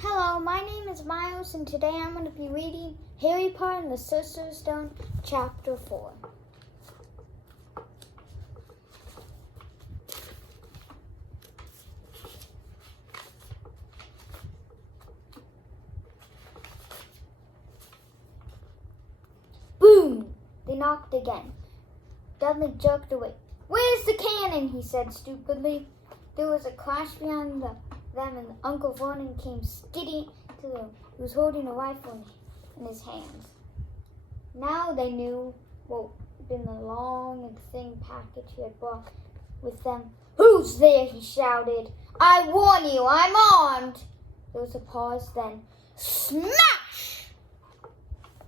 Hello, my name is Miles, and today I'm going to be reading Harry Potter and the Sorcerer's Stone, Chapter 4. Boom! They knocked again. Dudley jerked away. "Where's the cannon?" he said stupidly. There was a crash behind them, and Uncle Vernon came skidding to them. He was holding a rifle in his hands. Now they knew what had been the long and thin package he had brought with them. "Who's there?" he shouted. "I warn you, I'm armed." There was a pause, then smash!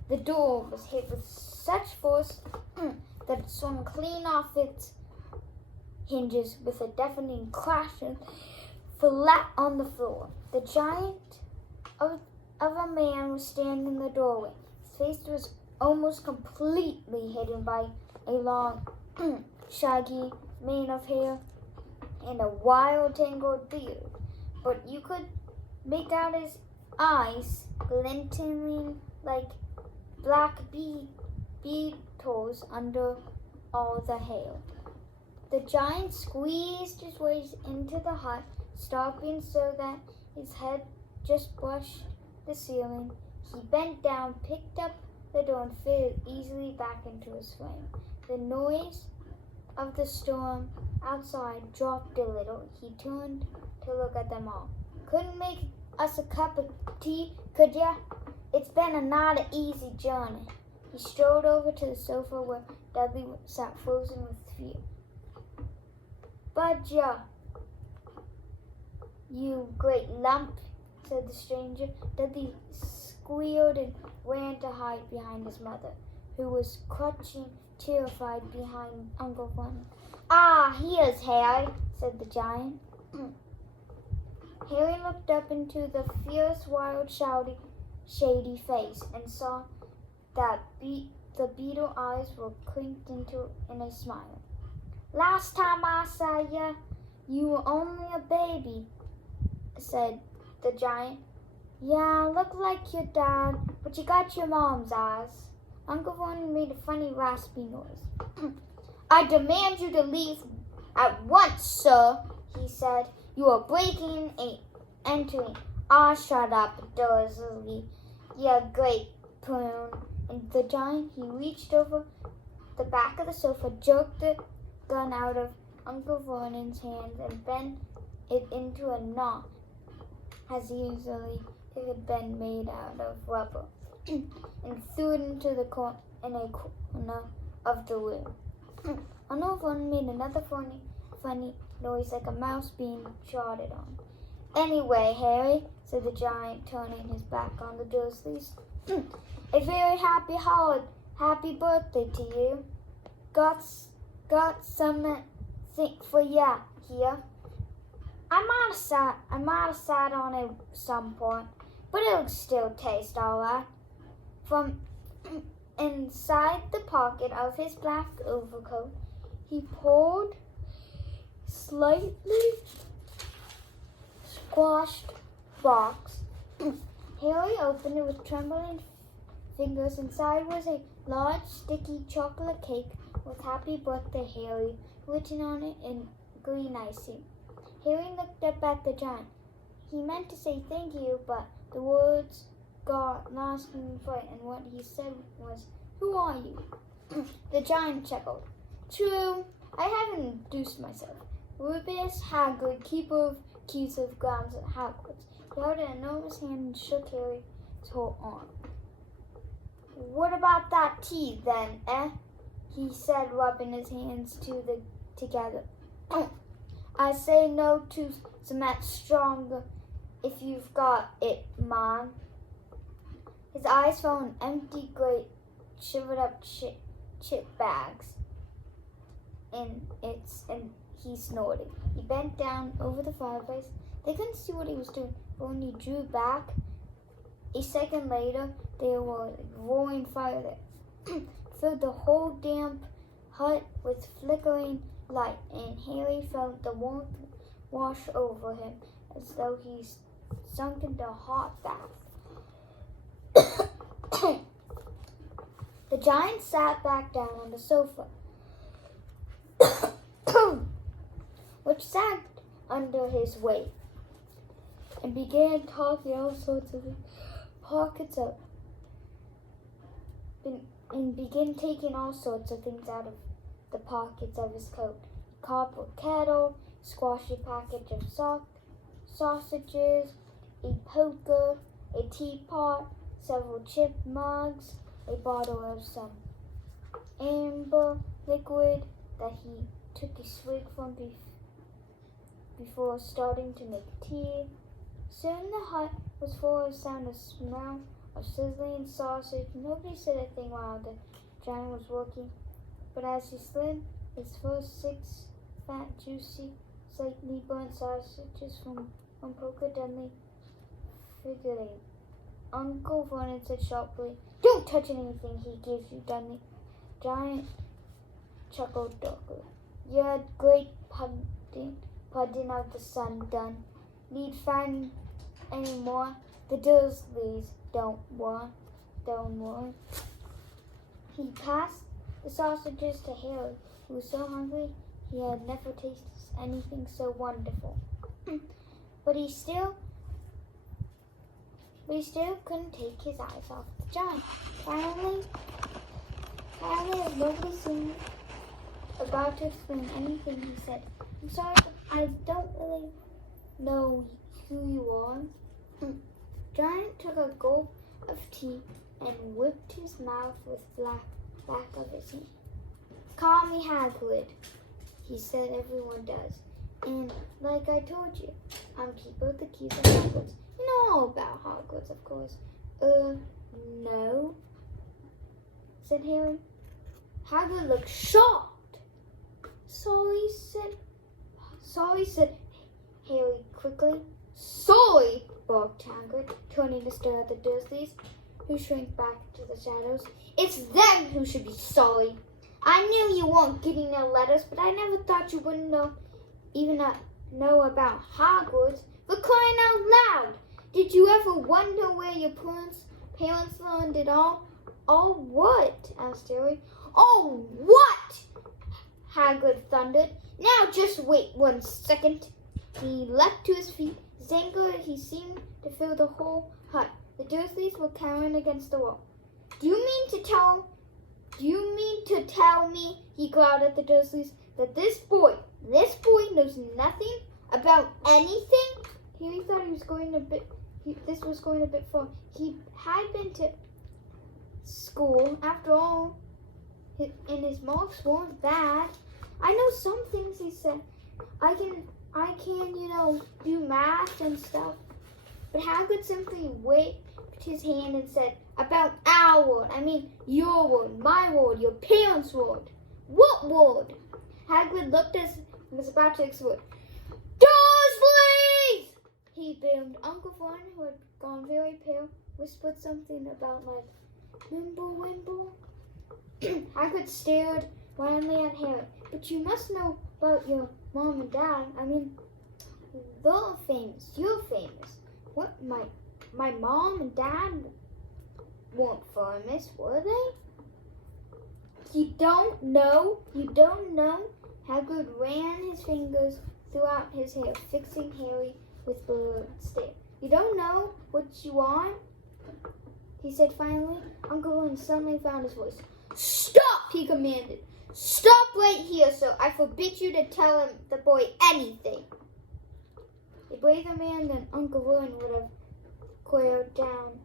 The door was hit with such force that it swung clean off its hinges with a deafening crash and flat on the floor. The giant of a man was standing in the doorway. His face was almost completely hidden by a long, shaggy mane of hair and a wild, tangled beard, but you could make out his eyes glinting like black beetles under all the hair. The giant squeezed his way into the hut, stopping so that his head just brushed the ceiling. He bent down, picked up the door, and fit easily back into his frame. The noise of the storm outside dropped a little. He turned to look at them all. "Couldn't make us a cup of tea, could ya? It's been not an easy journey." He strode over to the sofa where Dudley sat frozen with fear. "Budja, you great lump," said the stranger. Dudley squealed and ran to hide behind his mother, who was crouching, terrified, behind Uncle Vernon. "Ah, here's Harry," said the giant. Harry looked up into the fierce, wild, shady face and saw that the beetle eyes were crinked in a smile. "Last time I saw you, you were only a baby," said the giant. "Yeah, look like your dad, but you got your mom's eyes." Uncle Vernon made a funny raspy noise. "I demand you to leave at once, sir," he said. "You are breaking and entering." "Ah, shut up, Dursley, you great prune." And the giant, he reached over the back of the sofa, jerked the gun out of Uncle Vernon's hands, and bent it into a knot as easily if it had been made out of rubber, and threw it into a corner of the room. Uncle Vernon made another funny noise like a mouse being trodden on. "Anyway, Harry," said the giant, turning his back on the Dursleys, "a very happy birthday to you. Got something for ya here. I might have sat on it some point, but it'll still taste all right." From inside the pocket of his black overcoat, he pulled slightly squashed box. Harry opened it with trembling fingers. Inside was a large, sticky chocolate cake with "Happy Birthday, Harry" written on it in green icing. Harry looked up at the giant. He meant to say thank you, but the words got lost in flight, and what he said was, "Who are you?" The giant chuckled. "True, I haven't introduced myself. Rubius Hagrid, keeper of keys of grounds at Hogwarts." He held an enormous hand and shook Harry's whole arm. "What about that tea, then, eh?" he said, rubbing his hands together. "I say no to some that stronger if you've got it, man." His eyes fell on empty, great, shivered-up chip bags, and he snorted. He bent down over the fireplace. They couldn't see what he was doing, but when he drew back, a second later, there was roaring fire that filled the whole damp hut with flickering light, and Harry felt the warmth wash over him as though he sunk into a hot bath. The giant sat back down on the sofa, which sagged under his weight, and began talking all sorts of pockets up, and began taking all sorts of things out of the pockets of his coat. Copper kettle, squashy package of sausages, a poker, a teapot, several chip mugs, a bottle of some amber liquid that he took a swig from before starting to make tea. Soon the hut was full of sound of smell of sizzling sausage. Nobody said a thing while the giant was working, but as he slid his first 6 fat, juicy, slightly burnt sausages from poker, Dudley figured it. Uncle Vernon said sharply, "Don't touch anything he gives you, Dudley." Giant chuckled darkly. "You're a great pudding of the sun, Dun. Need find any more? The Dursleys don't worry. He passed the sausages to Harry, who was so hungry he had never tasted anything so wonderful. But he still couldn't take his eyes off the giant. Finally, as nobody seemed about to explain anything, he said, "I'm sorry, but I don't really know who you are." Giant took a gulp of tea and whipped his mouth with back of his hand. "Call me Hagrid," he said. "Everyone does. And like I told you, I'm keeper of the keys of Hogwarts. You know all about Hogwarts, of course." No," said Harry. Hagrid looked shocked. Sorry, said Harry quickly. "Sorry," barked Hagrid, turning to stare at the Dursleys, who shrank back into the shadows. "It's them who should be sorry. I knew you weren't getting their letters, but I never thought you wouldn't know about Hogwarts. For crying out loud! Did you ever wonder where your parents learned it all?" "All what?" asked Harry. "Oh, what?" Hagrid thundered. "Now just wait 1 second." He leapt to his feet. His anger, he seemed to fill the whole hut. The Dursleys were cowering against the wall. Do you mean to tell me, he growled at the Dursleys, that this boy knows nothing about anything? Harry thought this was going a bit far. He had been to school, after all, and his marks weren't bad. "I know some things," he said. I can, do math and stuff." But Hagrid simply waved his hand and said, "About our world. I mean your world, my world, your parents' world." "What world?" Hagrid looked as he was about to explode. "Dursleys!" he boomed. Uncle Vernon, who had gone very pale, whispered something about Wimble. Hagrid stared wildly at Harry. "But you must know about your mom and dad. I mean, they're famous. You're famous." "What, my mom and dad weren't famous, were they?" You don't know? Hagrid ran his fingers throughout his hair, fixing Harry with blurred stare. "You don't know what you are?" he said finally. Uncle Vernon suddenly found his voice. "Stop!" he commanded. "Stop right here, sir. I forbid you to tell the boy anything." A braver man than Uncle Vernon would have quailed down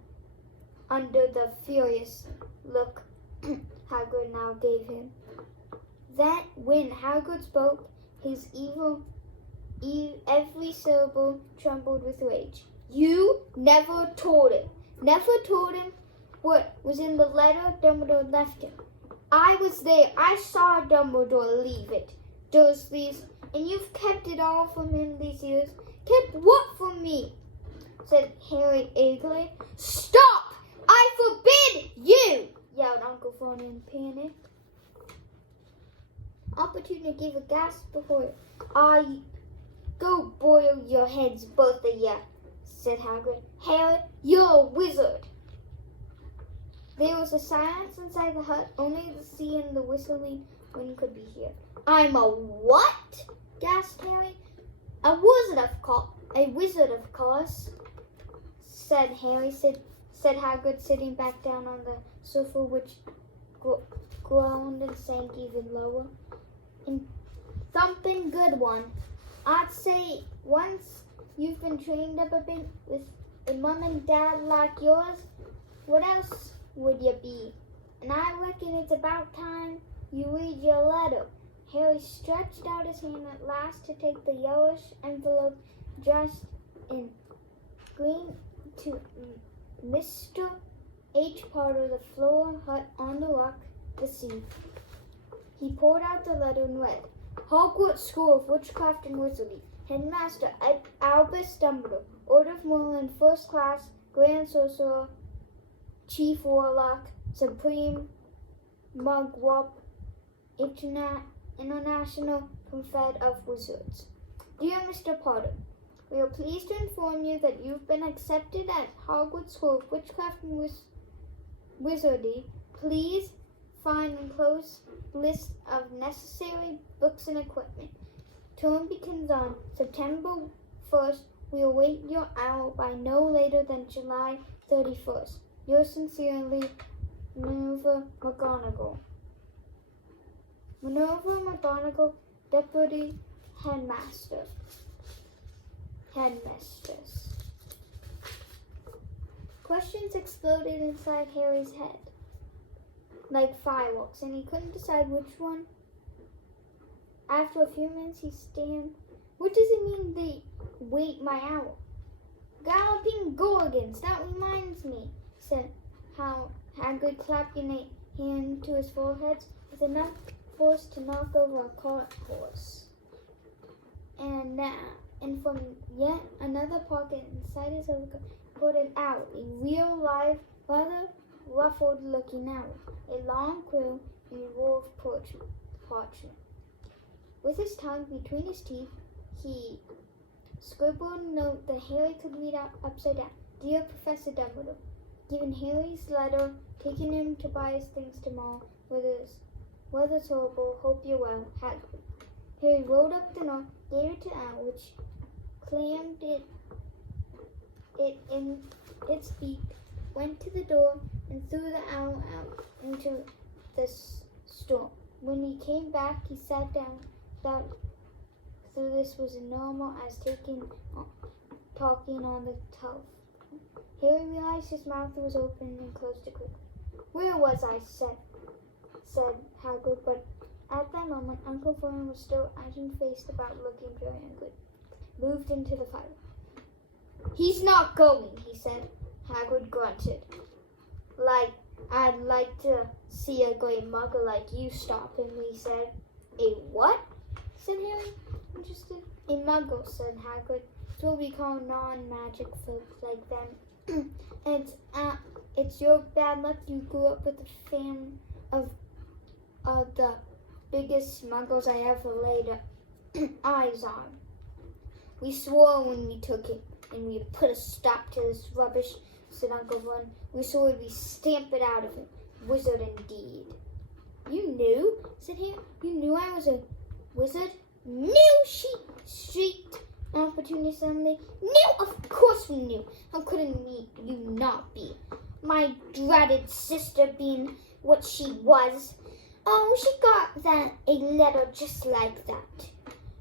under the furious look Hagrid now gave him. That when Hagrid spoke, his every syllable trembled with rage. "You never told him what was in the letter Dumbledore left him. I was there. I saw Dumbledore leave it, Dursleys, and you've kept it all from him these years." "Kept what from me?" said Harry eagerly. "Stop! I forbid you!" yelled Uncle Vernon in panic. Opportunity gave a gasp before it. "Go boil your heads, both of you," said Hagrid. Harry, you're a wizard. There was a silence inside the hut. Only the sea and the whistling wind could be heard. I'm a what? Gasped Harry. A wizard, of course, said Hagrid, sitting back down on the sofa, which groaned and sank even lower. And thumping good one. I'd say once you've been trained up a bit with a mum and dad like yours, what else would you be? And I reckon it's about time you read your letter. Harry stretched out his hand at last to take the yellowish envelope dressed in green to Mr. H. Potter, the floor hut on the rock, the sea. He poured out the letter and read, Hogwarts School of Witchcraft and Wizardry, Headmaster Albus Dumbledore, Order of Merlin, First Class, Grand Sorcerer, Chief Warlock, Supreme Mugwump, International Confed of Wizards. Dear Mr. Potter, we are pleased to inform you that you've been accepted at Hogwarts School of Witchcraft and Wizardry. Please find enclosed list of necessary books and equipment. Term begins on September 1st. We await your owl by no later than July 31st. Yours sincerely, Minerva McGonagall. Minerva McGonagall, Deputy Headmistress. Questions exploded inside Harry's head like fireworks, and he couldn't decide which one. After a few minutes, he stammered, What does it mean they wait my owl? Galloping Gorgons, that reminds me, said Hagrid, clapping a hand to his forehead with enough force to knock over a cart horse. And from yet another pocket inside his overcoat, pulled an owl, a real live, rather ruffled-looking owl, a long quill and a roll of parchment. With his tongue between his teeth, he scribbled a note that Harry could read out upside down. Dear Professor Dumbledore, given Harry's letter, taking him to buy his things tomorrow. Weather's horrible. Hope you're well. Hagrid. Harry rolled up the note, gave it to Owl, which clammed it in its beak, went to the door, and threw the owl out into the storm. When he came back, he sat down. Thought through this was as normal as talking on the telephone. Harry realized his mouth was open and closed it quickly. Where was I? said Hagrid, but at that moment, Uncle Vernon was still ashen-faced about looking very angry. Moved into the fire. He's not going, he said. Hagrid grunted. I'd like to see a great muggle like you stop him, he said. A what? Said Harry, interested. A muggle, said Hagrid. It's what we call non-magic folks like them. And it's your bad luck you grew up with a family of the biggest muggles I ever laid eyes on. We swore when we took it, and we'd put a stop to this rubbish, said Uncle Vernon. We swore we'd stamp it out of him. Wizard indeed. You knew, said Harry. You knew I was a wizard? Knew, shrieked Aunt Petunia suddenly. Knew, of course we knew. How couldn't you not be? My dreaded sister being what she was. Oh, she got a letter just like that,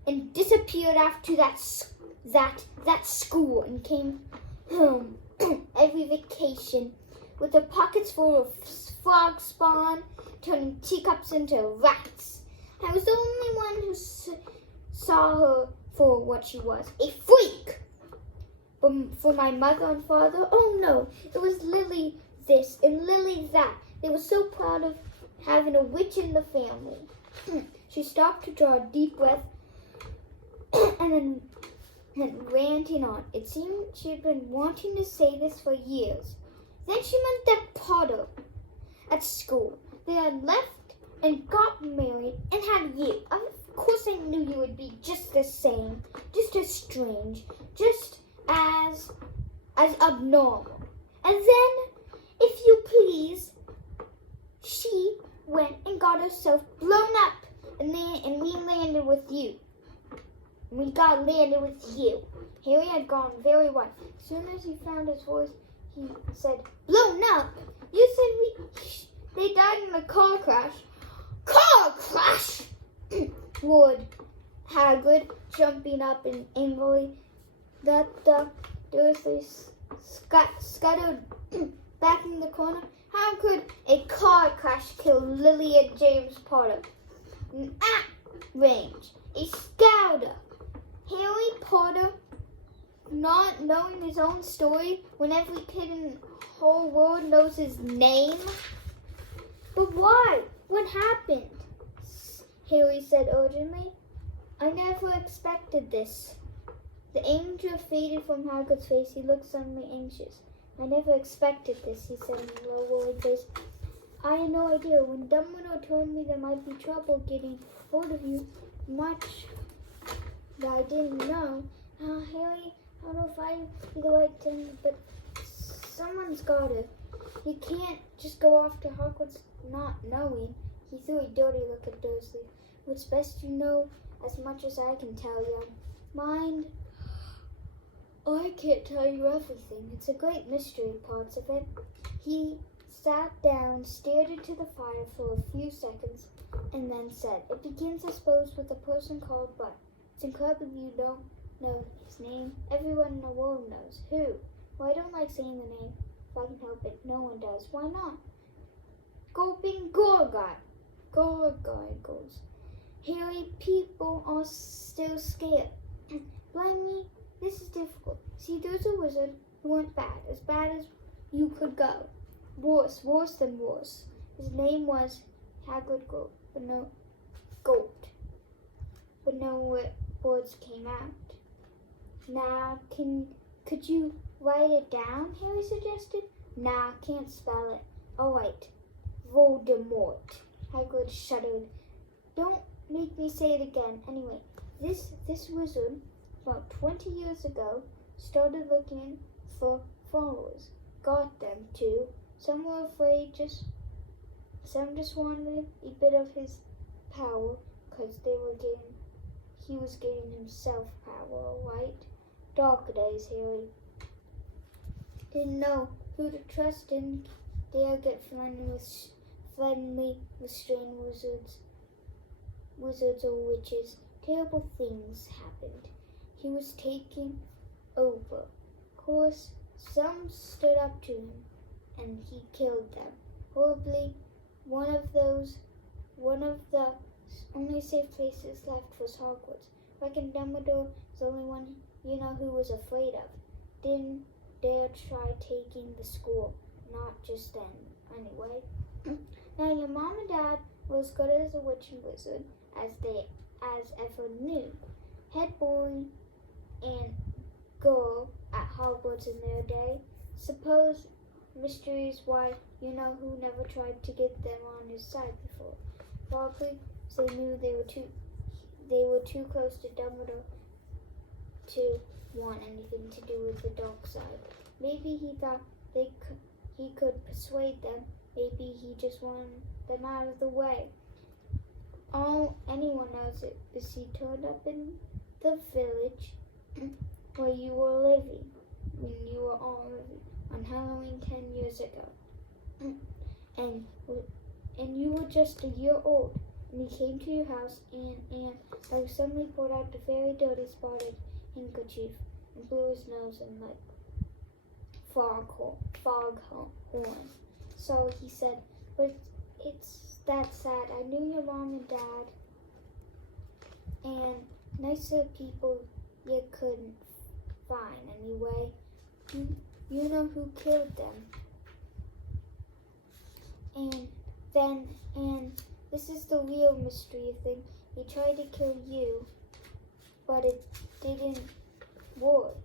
and disappeared after that school, and came home every vacation with her pockets full of frog spawn, turning teacups into rats. I was the only one who saw her for what she was, a freak. But for my mother and father, oh no, it was Lily this and Lily that. They were so proud of having a witch in the family. She stopped to draw a deep breath and then ranting on. It seemed she had been wanting to say this for years. Then she meant that Potter at school. They had left and got married and had you. Of course I knew you would be just the same, just as strange, just as as abnormal. And then, if you please, she went and got herself blown up, and we landed with you. We got landed with you. Harry had gone very white. As soon as he found his voice, he said, "Blown up? You said they died in a car crash." "Car crash!" roared Hagrid, jumping up and angrily. That Dursley scuttled back in the corner. How could a car crash kill Lily and James Potter? At range, a scouter. Harry Potter, not knowing his own story when every kid in the whole world knows his name. "But why? What happened?" Harry said urgently. "I never expected this." The anger faded from Hagrid's face. He looked suddenly anxious. "I never expected this," he said in a low, worried voice. "I had no idea. When Dumbledore told me there might be trouble getting hold of you, much that I didn't know. Harry, I don't know if I'd be the right thing, but someone's got to. You can't just go off to Hogwarts not knowing." He threw a dirty look at Dursley. "It's best you know as much as I can tell you. Mind, I can't tell you everything. It's a great mystery, parts of it." He sat down, stared into the fire for a few seconds, and then said, "It begins, I suppose, with a person called Butt. It's incredible you don't know his name. Everyone in the world knows. Who? Well, I don't like saying the name. If I can help it, no one does. Why not? Gulping Gorgoyles. Harry, people are still scared. Blame me, this is difficult. See, there's a wizard who went bad as you could go. Worse than worse. His name was Hagrid Gulped. But no words came out. Now, could you write it down?" Harry suggested. "Nah, can't spell it." "All right, Voldemort." Hagrid shuddered. "Don't make me say it again. Anyway, this wizard, about 20 years ago, started looking for followers. Got them too. Some were afraid, some just wanted a bit of his power, because he was getting himself power, all right? Dark days, Harry. Didn't know who to trust, didn't dare get friendly with strange wizards or witches. Terrible things happened. He was taken over. Of course, some stood up to him, and he killed them. Horribly, one of the only safe places left was Hogwarts. Reckon Dumbledore was the only one who was afraid of. Didn't dare try taking the school. Not just then, anyway. Now your mom and dad were as good as a witch and wizard as ever knew. Head boy and girl at Hogwarts in their day. Suppose mysteries why who never tried to get them on his side before. Probably they knew they were too close to Dumbledore to want anything to do with the dark side. Maybe he thought he could persuade them. Maybe he just wanted them out of the way. All anyone knows is he turned up in the village where you were living, when you were all living, on Halloween 10 years ago. And you were just a year old, and he came to your house and suddenly pulled out the very dirty spotted handkerchief and blew his nose in like foghorn. So he said, "But it's that sad. I knew your mom and dad, and nicer people you couldn't find anyway. You know who killed them. And this is the real mystery thing. He tried to kill you, but it didn't work.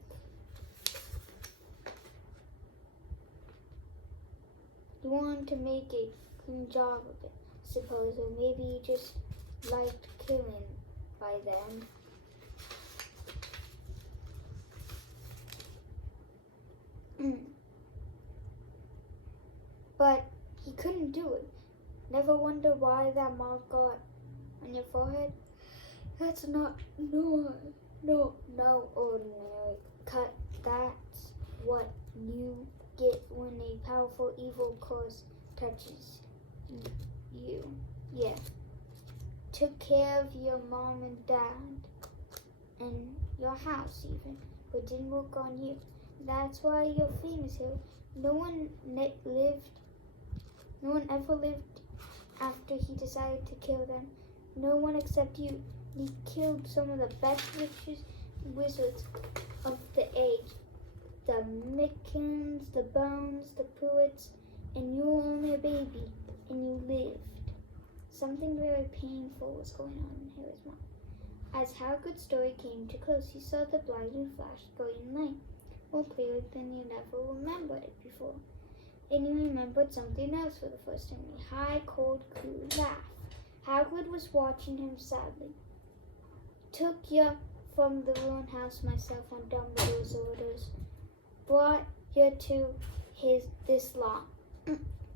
He wanted to make a clean job of it, I suppose, or maybe he just liked killing by then. can do it. Never wonder why that mark got on your forehead? That's not no ordinary cut. That's what you get when a powerful evil curse touches you. Yeah. Took care of your mom and dad and your house even, but didn't work on you. That's why you're famous here. No one ever lived after he decided to kill them. No one except you. He killed some of the best wizards of the age. The Mickens, the Bones, the Pruitts, and you were only a baby, and you lived. Something very painful was going on in Harry's mind. As Hagrid's story came to close, he saw the blinding flash green light more clearly than he never remembered it before. And he remembered something else for the first time, a high, cold, cool laugh. Hagrid was watching him sadly. Took you from the ruined house myself on Dumbledore's orders. Brought you to this lot.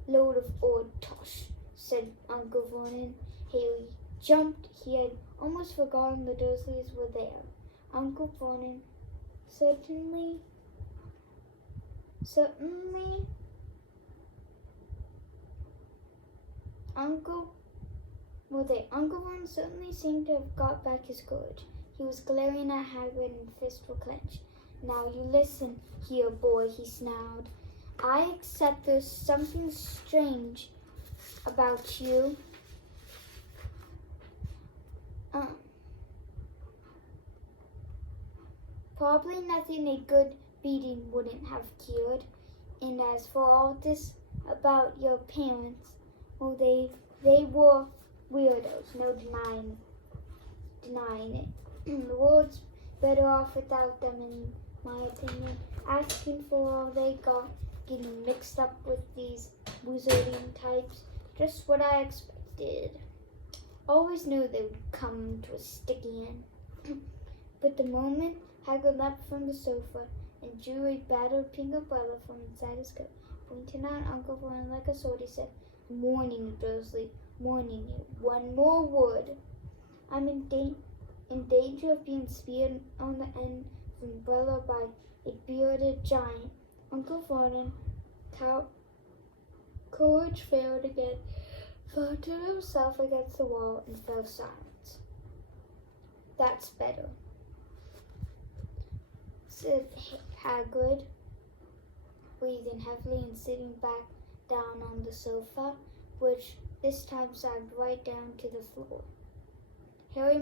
Load of old tosh, said Uncle Vernon. Harry jumped. He had almost forgotten the Dursleys were there. Uncle Vernon certainly Uncle Vernon certainly seemed to have got back his courage. He was glaring at Hagrid and fists were clenched. Now you listen here, boy, he snarled. I accept there's something strange about you. Probably nothing a good beating wouldn't have cured. And as for all this about your parents, well, they were weirdos, no denying it. The world's better off without them, in my opinion. Asking for all they got, getting mixed up with these wizarding types, just what I expected. Always knew they would come to a sticky end. But the moment Hagrid leapt from the sofa and drew a battered pink umbrella from inside his coat, pointing out Uncle Vernon like a sword, he said, I'm warning you, Dursley, warning you. One more word. I'm in danger of being speared on the end of an umbrella by a bearded giant. Uncle Vernon, courage failed again, flattened himself against the wall, and fell silent. That's better, said Hagrid, breathing heavily and sitting back down on the sofa, which this time sagged right down to the floor. Harry,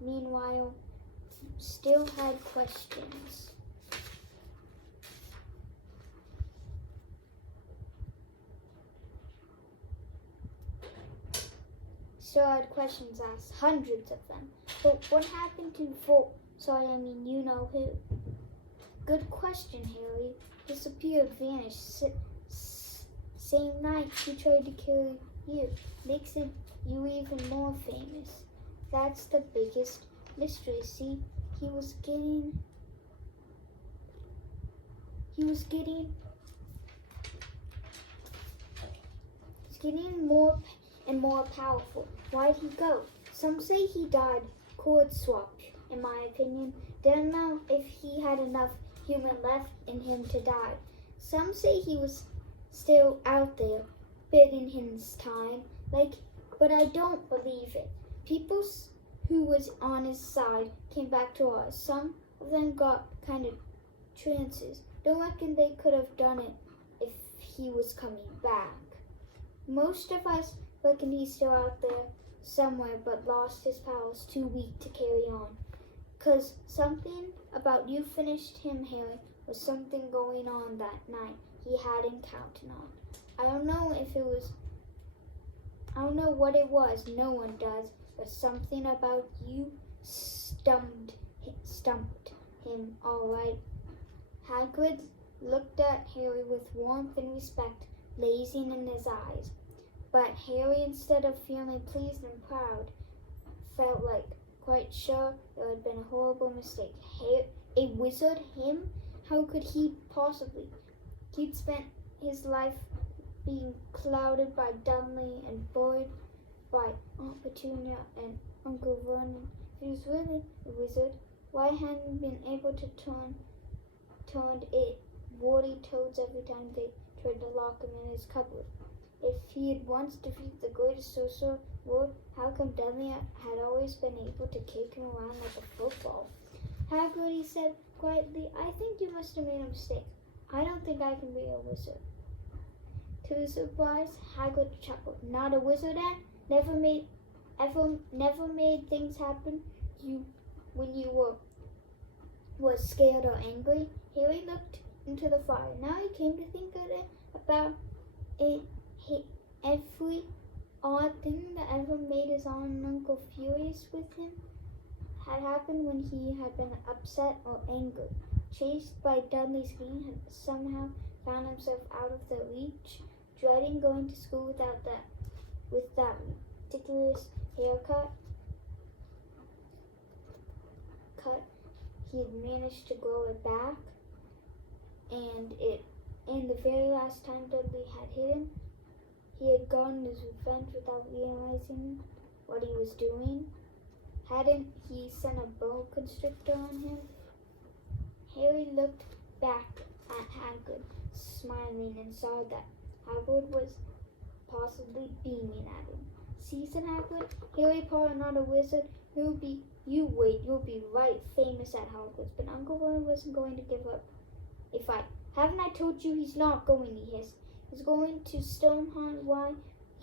meanwhile, still had questions. Still had questions asked, hundreds of them. But what happened to you know who? Good question, Harry. Disappeared, vanished. Same night he tried to kill you. Makes it you even more famous. That's the biggest mystery. See, he was getting more and more powerful. Why'd he go? Some say he died cord swapped, in my opinion. Don't know if he had enough human left in him to die. Some say he was still out there, biding his time, but I don't believe it. People who was on his side came back to us. Some of them got kind of trances. Don't reckon they could have done it if he was coming back. Most of us reckon he's still out there somewhere, but lost his powers, too weak to carry on. 'Cause something about you finished him, Harry, was something going on that night he hadn't counted on. I don't know what it was, no one does, but something about you stumped him, all right. Hagrid looked at Harry with warmth and respect blazing in his eyes. But Harry, instead of feeling pleased and proud, felt quite sure it had been a horrible mistake. A wizard, him? How could he possibly? He'd spent his life being clouded by Dudley and buoyed by Aunt Petunia and Uncle Vernon. If he was really a wizard, why hadn't he been able to turned it woody toads every time they tried to lock him in his cupboard? If he had once defeated the greatest sorcerer of the world, how come Dudley had always been able to kick him around like a football? Hagrid, he said quietly, I think you must have made a mistake. I don't think I can be a wizard. To his surprise, Hagrid chuckled. Not a wizard, eh? Never made things happen when you were scared or angry? Harry looked into the fire. Now he came to think about it. Every odd thing that ever made his aunt and uncle furious with him had happened when he had been upset or angry. Chased by Dudley's Green, had somehow found himself out of their reach, dreading going to school with that ridiculous haircut. He had managed to grow it back, and the very last time Dudley had hit him, he had gotten his revenge without realizing what he was doing. Hadn't he sent a boa constrictor on him? Harry looked back at Hagrid, smiling, and saw that Hagrid was possibly beaming at him. See, said Hagrid, Harry Potter not a wizard. You'll be right famous at Hogwarts. But Uncle Vernon wasn't going to give up a fight. Haven't I told you he's not going, he hissed. He's going to Stonehenge. Why?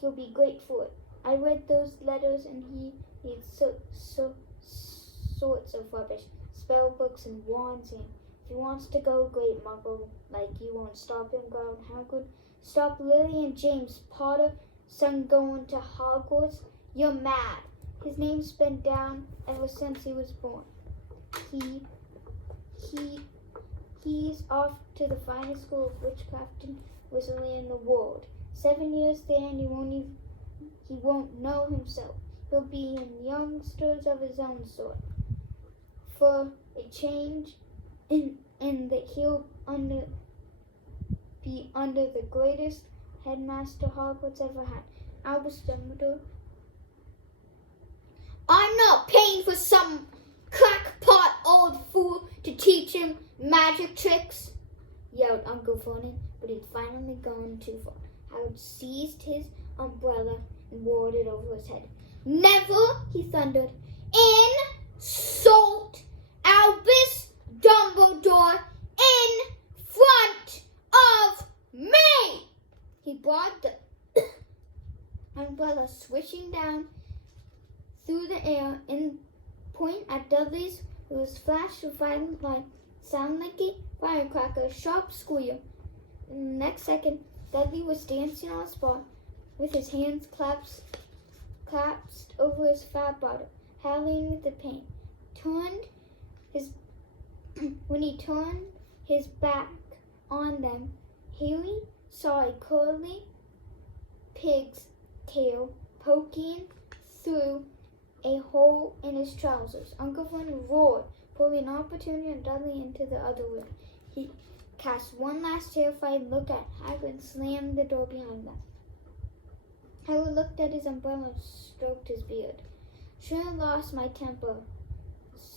He'll be great for it. I read those letters and he needs sorts of rubbish. Spell books and wands, and if he wants to go, great, Muggle, like you won't stop him, growled Hagrid. Stop Lily and James Potter, son going to Hogwarts? You're mad. His name's been down ever since he was born. He's off to the finest school of witchcraft and wizardry in the world. 7 years there, and he won't know himself. He'll be in youngsters of his own sort. For a change, in that he'll be under the greatest headmaster Hogwarts ever had, Albus Dumbledore. I'm not paying for some crackpot old fool to teach him magic tricks, yelled Uncle Vernon, but he'd finally gone too far. Howard seized his umbrella and wore it over his head. Never, he thundered, insult Albus Dumbledore in front of me! He brought the umbrella swishing down through the air and point at Dudley's, whose flash of violent light sounded like a firecracker, sharp squeal. In the next second, Dudley was dancing on the spot with his hands clasped over his fat bottom, howling with the pain. When he turned his back on them, Harry saw a curly pig's tail poking through a hole in his trousers. Uncle Vernon roared, pulling Aunt Petunia and Dudley into the other room. He cast one last terrified look at Hagrid and slammed the door behind them. Hagrid looked at his umbrella and stroked his beard. Should have lost my temper,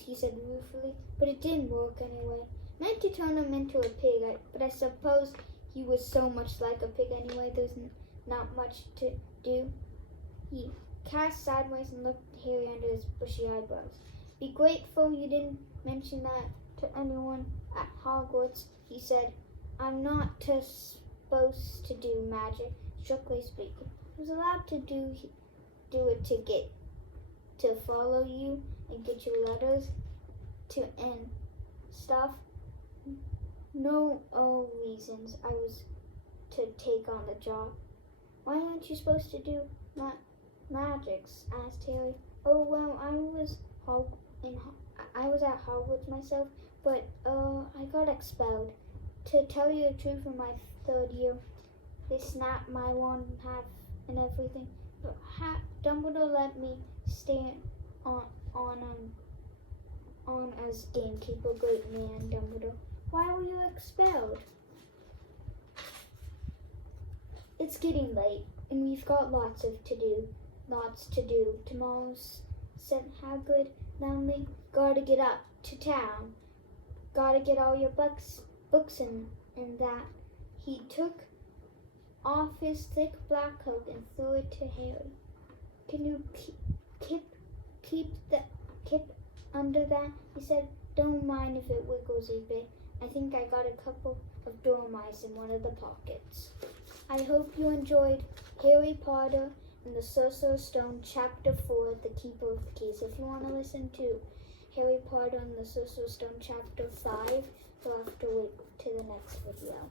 he said ruefully, but it didn't work anyway. Meant to turn him into a pig, but I suppose he was so much like a pig anyway, there's not much to do. He cast sideways and looked at Harry under his bushy eyebrows. Be grateful you didn't mention that to anyone at Hogwarts, he said. I'm not supposed to do magic, strictly speaking. I was allowed to do it to follow you and get your letters and stuff. No reasons I was to take on the job. Why aren't you supposed to do magics? Asked Harry. Oh well, I was at Hogwarts myself, but I got expelled. To tell you the truth, in my third year, they snapped my wand in half and everything. But Dumbledore let me stay on as gamekeeper. Great man, Dumbledore. Why were you expelled? It's getting late, and we've got lots to do. Tomorrow's," said Hagrid loudly. "Gotta get up to town. Gotta get all your books and that." He took off his thick black coat and threw it to Harry. "Can you keep under that?" he said. "Don't mind if it wiggles a bit. I think I got a couple of dormice in one of the pockets." I hope you enjoyed Harry Potter and the Sorcerer's Stone Chapter 4, The Keeper of the Keys. If you want to listen to Harry Potter and the Sorcerer's Stone Chapter 5, you'll have to wait to the next video.